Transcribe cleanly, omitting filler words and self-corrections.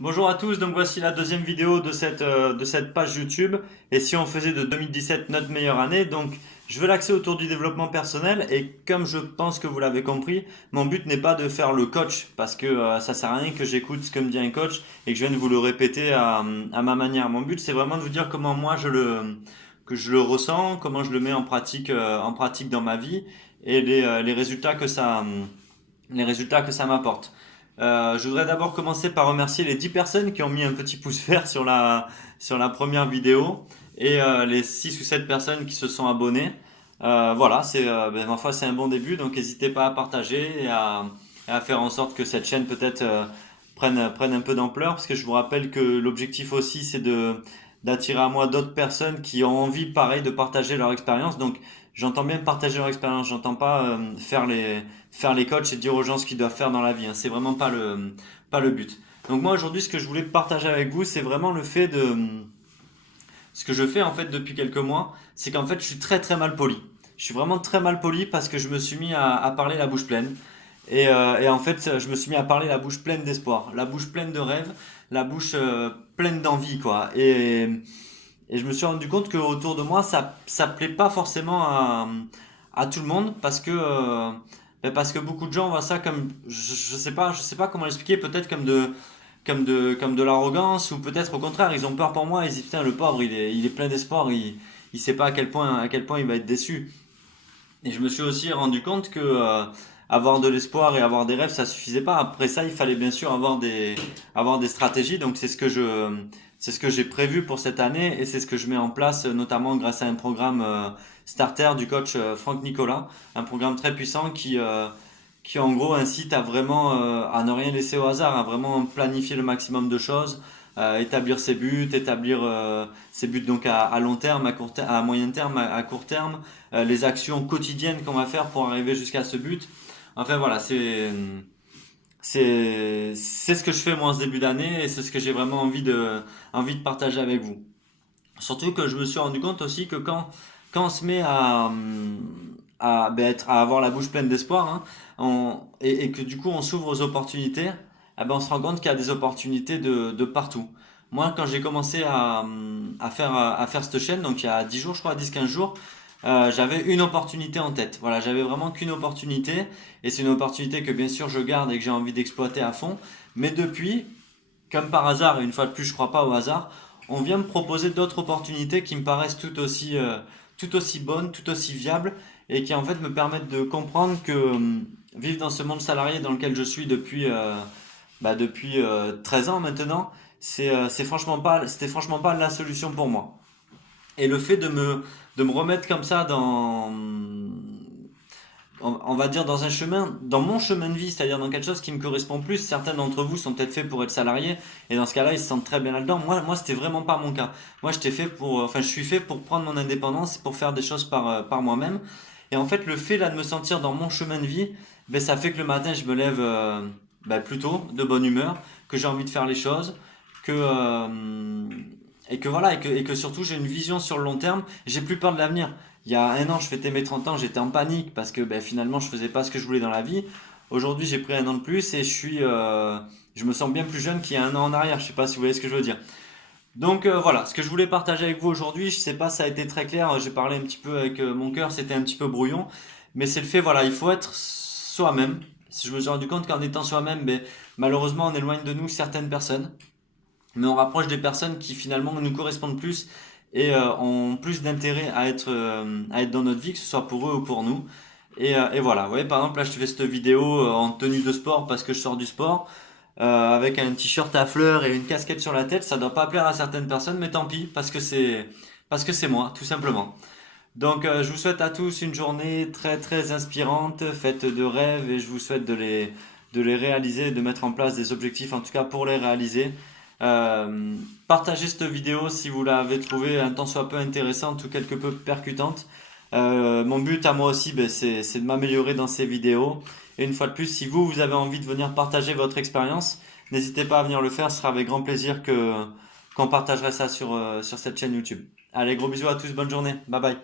Bonjour à tous, donc voici la deuxième vidéo de cette page YouTube. Et si on faisait de 2017 notre meilleure année, donc je veux l'axer autour du développement personnel. Et comme je pense que vous l'avez compris, mon but n'est pas de faire le coach parce que ça sert à rien que j'écoute ce que me dit un coach et que je vienne vous le répéter à ma manière. Mon but c'est vraiment de vous dire comment moi que je le ressens, comment je le mets en pratique dans ma vie et les résultats les résultats que ça m'apporte. Je voudrais d'abord commencer par remercier les 10 personnes qui ont mis un petit pouce vert sur la première vidéo et les 6 ou 7 personnes qui se sont abonnées. Voilà, ma foi, c'est un bon début, donc n'hésitez pas à partager et à faire en sorte que cette chaîne peut-être prenne un peu d'ampleur, parce que je vous rappelle que l'objectif aussi c'est d'attirer à moi d'autres personnes qui ont envie, pareil, de partager leur expérience. Donc j'entends bien partager leur expérience, j'entends pas faire les coachs et dire aux gens ce qu'ils doivent faire dans la vie, hein. C'est vraiment pas le but. Donc moi aujourd'hui, ce que je voulais partager avec vous, c'est vraiment le fait de... Ce que je fais en fait depuis quelques mois, c'est qu'en fait je suis très mal poli. Je suis vraiment très mal poli parce que je me suis mis à parler la bouche pleine. Et en fait, je me suis mis à parler la bouche pleine d'espoir, la bouche pleine de rêves, la bouche pleine d'envie, quoi. Et je me suis rendu compte qu'autour de moi, ça plaît pas forcément à tout le monde parce que beaucoup de gens voient ça comme, je sais pas comment l'expliquer, peut-être comme de l'arrogance ou peut-être au contraire, ils ont peur pour moi, ils disent putain, le pauvre, il est plein d'espoir, il sait pas à quel point il va être déçu. Et je me suis aussi rendu compte que avoir de l'espoir et avoir des rêves, ça suffisait pas. Après ça, il fallait bien sûr avoir des stratégies. Donc c'est ce que j'ai prévu pour cette année et c'est ce que je mets en place, notamment grâce à un programme starter du coach Franck Nicolas, un programme très puissant qui en gros incite à vraiment à ne rien laisser au hasard, à vraiment planifier le maximum de choses, établir établir ses buts donc à long terme, à moyen terme, à court terme, les actions quotidiennes qu'on va faire pour arriver jusqu'à ce but. Enfin voilà, c'est ce que je fais moi en ce début d'année et c'est ce que j'ai vraiment envie de partager avec vous. Surtout que je me suis rendu compte aussi que quand on se met à avoir la bouche pleine d'espoir, hein, et que du coup on s'ouvre aux opportunités, eh ben on se rend compte qu'il y a des opportunités de partout. Moi, quand j'ai commencé à faire cette chaîne, donc il y a 10 jours, je crois, 10 15 jours, j'avais une opportunité en tête. Voilà, j'avais vraiment qu'une opportunité, et c'est une opportunité que bien sûr je garde et que j'ai envie d'exploiter à fond. Mais depuis, comme par hasard, et une fois de plus, je crois pas au hasard, on vient me proposer d'autres opportunités qui me paraissent tout aussi bonnes, tout aussi viables, et qui en fait me permettent de comprendre que vivre dans ce monde salarié dans lequel je suis depuis 13 ans maintenant, c'était franchement pas la solution pour moi. Et le fait de me remettre comme ça on va dire dans un chemin, dans mon chemin de vie, c'est-à-dire dans quelque chose qui me correspond plus. Certains d'entre vous sont peut-être faits pour être salariés et dans ce cas-là, ils se sentent très bien là-dedans. Moi, c'était vraiment pas mon cas. Moi, je suis fait pour prendre mon indépendance, pour faire des choses par moi-même. Et en fait, le fait là de me sentir dans mon chemin de vie, ben, ça fait que le matin, je me lève plus tôt, de bonne humeur, que j'ai envie de faire les choses, que et que voilà, et que surtout j'ai une vision sur le long terme. J'ai plus peur de l'avenir. Il y a un an, je fêtais mes 30 ans, j'étais en panique parce que ben, finalement, je faisais pas ce que je voulais dans la vie. Aujourd'hui, j'ai pris un an de plus et je me sens bien plus jeune qu'il y a un an en arrière. Je sais pas si vous voyez ce que je veux dire. Donc voilà, ce que je voulais partager avec vous aujourd'hui, je sais pas, ça a été très clair. J'ai parlé un petit peu avec mon cœur, c'était un petit peu brouillon, mais c'est le fait, voilà, il faut être soi-même. Je me suis rendu compte qu'en étant soi-même, ben, malheureusement, on éloigne de nous certaines personnes mais on rapproche des personnes qui finalement nous correspondent plus et ont plus d'intérêt à être dans notre vie, que ce soit pour eux ou pour nous. Et voilà, vous voyez, par exemple, là je te fais cette vidéo en tenue de sport parce que je sors du sport, avec un t-shirt à fleurs et une casquette sur la tête, ça doit pas plaire à certaines personnes, mais tant pis, parce que c'est moi, tout simplement. Donc je vous souhaite à tous une journée très inspirante, faite de rêves et je vous souhaite de les réaliser, de mettre en place des objectifs en tout cas pour les réaliser. Euh, Partagez cette vidéo si vous l'avez trouvée un tant soit peu intéressante ou quelque peu percutante. Mon but à moi aussi, ben, c'est de m'améliorer dans ces vidéos. Et une fois de plus, si vous avez envie de venir partager votre expérience, n'hésitez pas à venir le faire, ce sera avec grand plaisir qu'on partagerait ça sur cette chaîne YouTube. Allez, gros bisous à tous, bonne journée, bye bye.